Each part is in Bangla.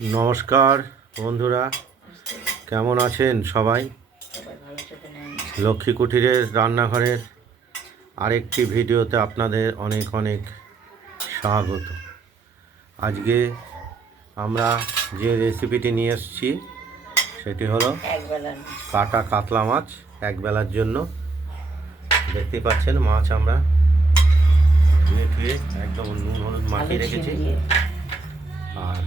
নমস্কার বন্ধুরা, কেমন আছেন সবাই? লক্ষ্মী কুটিরের রান্নাঘরের আরেকটি ভিডিওতে আপনাদের অনেক অনেক স্বাগত। আজকে আমরা যে রেসিপিটি নিয়ে এসেছি সেটি হলো কাটা কাতলা মাছ একবেলার জন্য। দেখতে পাচ্ছেন মাছ আমরা ধুয়ে ধুয়ে একদম নুন হলুদ মাখিয়ে রেখেছি। আর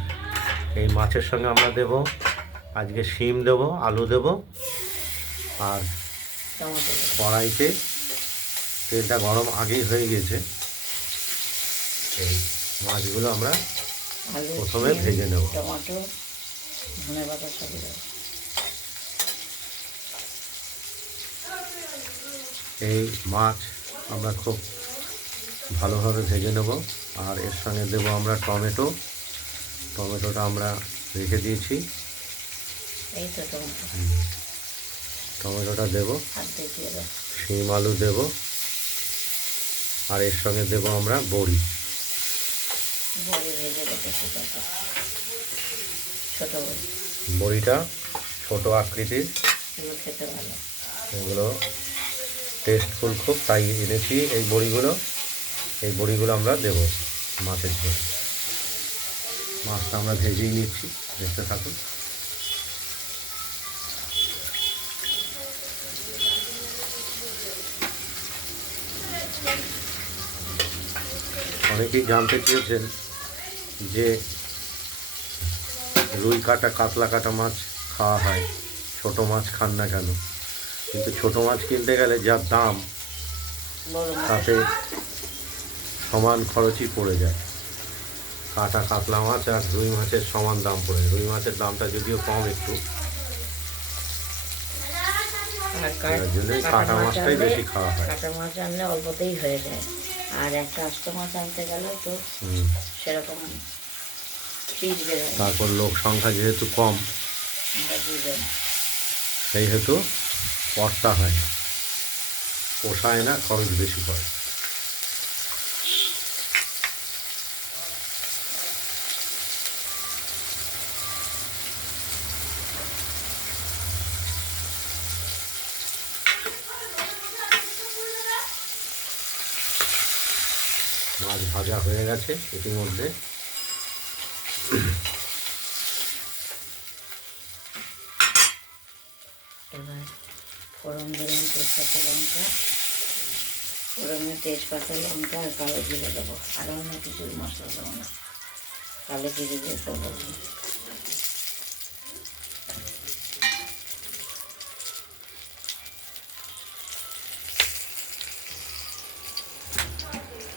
এই মাছের সঙ্গে আমরা দেব আজকে শিম দেব, আলু দেব, আর কড়াইতে তেলটা গরম আগেই হয়ে গেছে। এই মাছগুলো আমরা প্রথমে ভেজে নেব। এই মাছ আমরা খুব ভালোভাবে ভেজে নেব। আর এর সঙ্গে দেব আমরা টমেটোটা আমরা রেখে দিয়েছি। টমেটোটা দেব, শিম আলু দেব, আর এর সঙ্গে দেব আমরা বড়ি। বড়িটা ছোট আকৃতির, এগুলো টেস্টফুল খুব, তাই এনেছি এই বড়িগুলো আমরা দেব মাছের ঝোল। মাছটা আমরা ভেজেই নিচ্ছি, দেখতে থাকুন। অনেকেই জানতে চেয়েছেন যে রুই কাটা কাতলা কাটা মাছ খাওয়া হয়, ছোট মাছ খান না কেন? কিন্তু ছোট মাছ কিনতে গেলে যা দাম, তাতে সমান খরচই পড়ে যায়। কাটা কাতলা মাছ আর রুই মাছের সমান দাম পড়ে। রুই মাছের দামটা যদিও কম একটু, তার জন্যই কাটা মাছটাই বেশি খাওয়া হয়। কাটা মাছ আনলে অল্পতেই হয়ে যায়, আর একটা আস্ত মাছ আনতে গেলে তো সেরকম তারপর লোক সংখ্যা যেহেতু কম, সেই হেতু পড়তা হয় না, পোষায় না, খরচ বেশি পড়ে। মাছ ভাজা হয়ে গেছে ইতিমধ্যে। এবার ফোড়ন দিলাম তেজপাতা লঙ্কা আর কালো জিরে দেবো। আর অন্য কিছু মশলা দেবো না, কালো জিরে দিয়ে দেবো।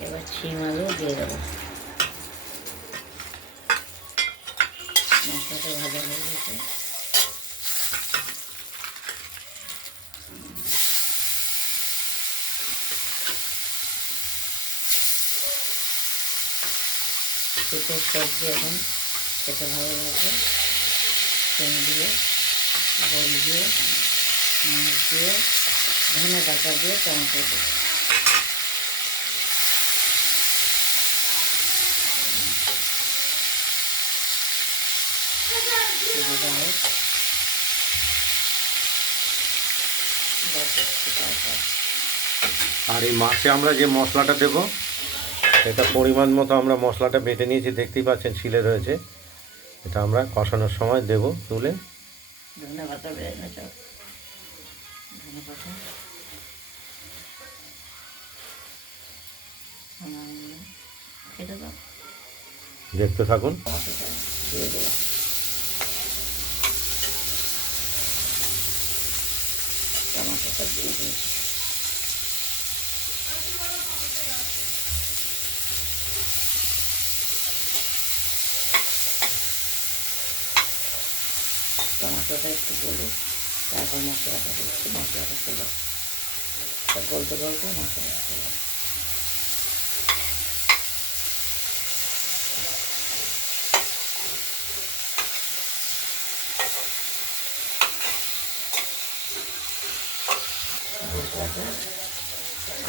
এবার শিম আলু দিয়ে দেবো। মশলাটা ভাজা হয়ে গেছে। শীতের সবজি এখন খেতে ভালো লাগবে। শিম দিয়ে, বড়ি দিয়ে, মাছ দিয়ে, ধনে পাতা দিয়ে, টমেটো দিয়ে। আর এই মাছে আমরা যে মশলাটা দেব, এটা পরিমাণ মতো আমরা মশলাটা বেটে নিয়েছি, দেখতেই পাচ্ছেন শিলে রয়েছে। এটা আমরা কষানোর সময় দেব তুলে। দেখতে থাকুন। টমাটোটা দিয়ে দিয়েছি। টমাটোটা একটু গলুক, তারপর মশলাটা দিচ্ছি। মশলাটা ছিল গলতে গলতে মশলাটা ছিল।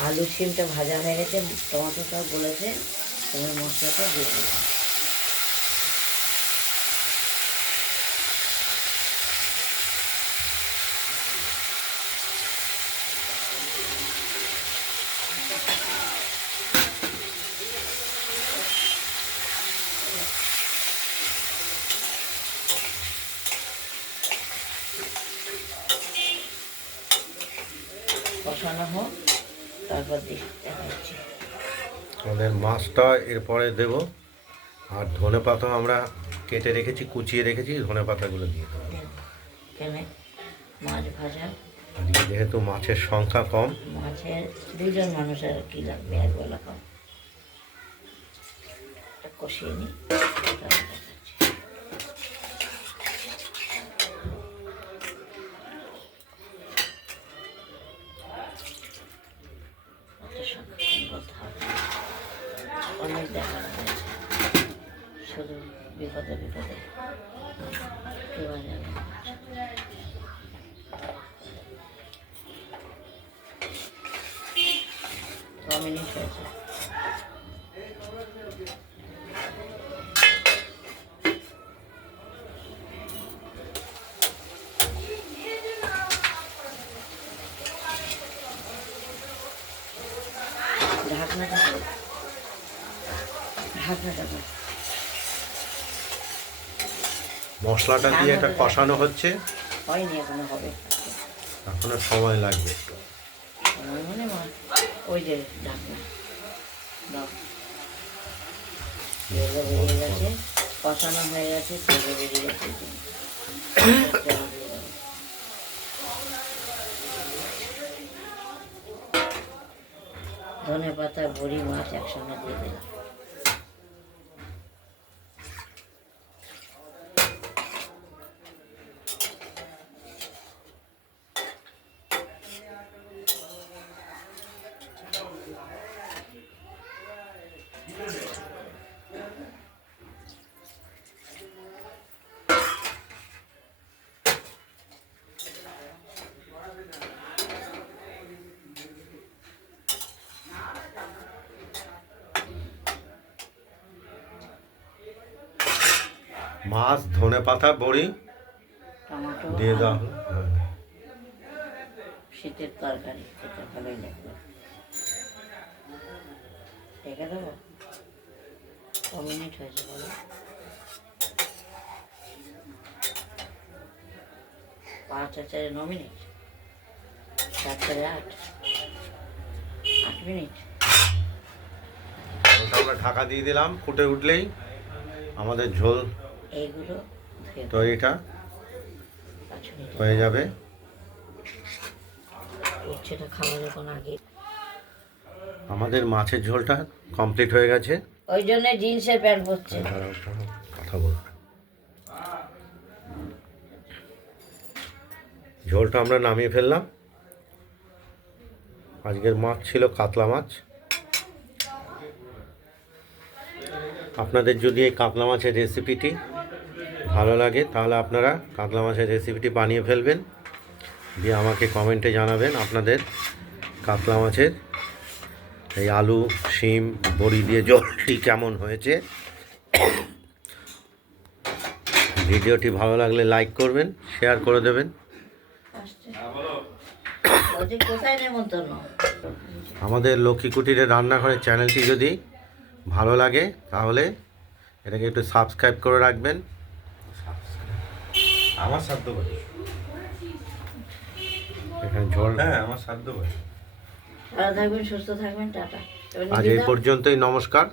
আলু শিমটা ভাজা হয়ে গেছে, টমেটোটাও গলেছে, এবার মশলাটা দিয়ে দিলাম। কষানো হোক, তারপর দেখাচ্ছি। আমাদের মাছটা এরপরে দেব, আর ধনে পাতা আমরা কেটে রেখেছি, কুচিয়ে রেখেছি, ধনে পাতাগুলো দিয়ে দেবো। এখানে মাছ ভাজা, আজকে যেহেতু মাছের সংখ্যা কম, মাছের 2জন মানুষের কি লাগবে, একবেলা কম। কষিয়ে নিই, তারপর দেখাচ্ছি। অনেক দেখানো হয়েছে, শুধু বিপদে বিপদে কেউ জানে। 6 মিনিট হয়েছে। ঢাকনাটা দাও, ঢাকনাটা দাও। মশলাটা দিয়ে এটা কষানো হচ্ছে, হয়নি, এখনো হবে, এখনো সময় লাগবে একটু। আমার মনে হয় ওই যে ঢাকনা দাও। তেলও বেরিয়ে গেছে, কষানো হয়ে গেছে, তেলও বেরিয়ে গেছে। তেল দিয়ে দেবো। ধনে পাতা, বড়ি, মাছ একসঙ্গে দিয়ে দিলাম। মাছ, ধনে পাতা, বড়ি টমেটো দিয়ে দেওয়া হলো। হ্যাঁ। শীতের তরকারি খেতে ভালোই লাগবে। ঢেকে দেবো। 6 মিনিট হয়েছে বলো। 5 আর 4 9 মিনিট, 7 4 8 8 মিনিট। ওটা আমরা ঢাকা দিয়ে দিলাম, ফুটে উঠলেই আমাদের ঝোল এইগুলো তৈরিটা 5 মিনিট হয়ে যাবে। উচ্ছেটা খাওয়া যখন আগে। আমাদের মাছের ঝোলটা কমপ্লিট হয়ে গেছে। ওই জন্য জিন্সের প্যান্ট পরছে। কথা বলবো, ঝোলটা আমরা নামিয়ে ফেললাম। আজকের মাছ ছিল কাতলা মাছ। আপনাদের যদি এই কাতলা মাছের রেসিপিটি ভালো লাগে, তাহলে আপনারা কাতলা মাছের রেসিপিটি বানিয়ে ফেলবেন, দিয়ে আমাকে কমেন্টে জানাবেন আপনাদের কাতলা মাছের এই আলু, শিম, বড়ি দিয়ে ঝোলটি কেমন হয়েছে। ভিডিওটি ভালো লাগলে লাইক করবেন, শেয়ার করে দেবেন। কোথায় নেমন্তন্ন? আমাদের লক্ষ্মী কুটিরের রান্নাঘরের চ্যানেলটি যদি ভালো লাগে, তাহলে এটাকে একটু সাবস্ক্রাইব করে রাখবেন। আমার সাধ্য ভাই, এখানে ঝোল। হ্যাঁ আমার সাধ্য ভাই। ভালো থাকবেন, সুস্থ থাকবেন, টাটা। আজ এই পর্যন্তই, নমস্কার।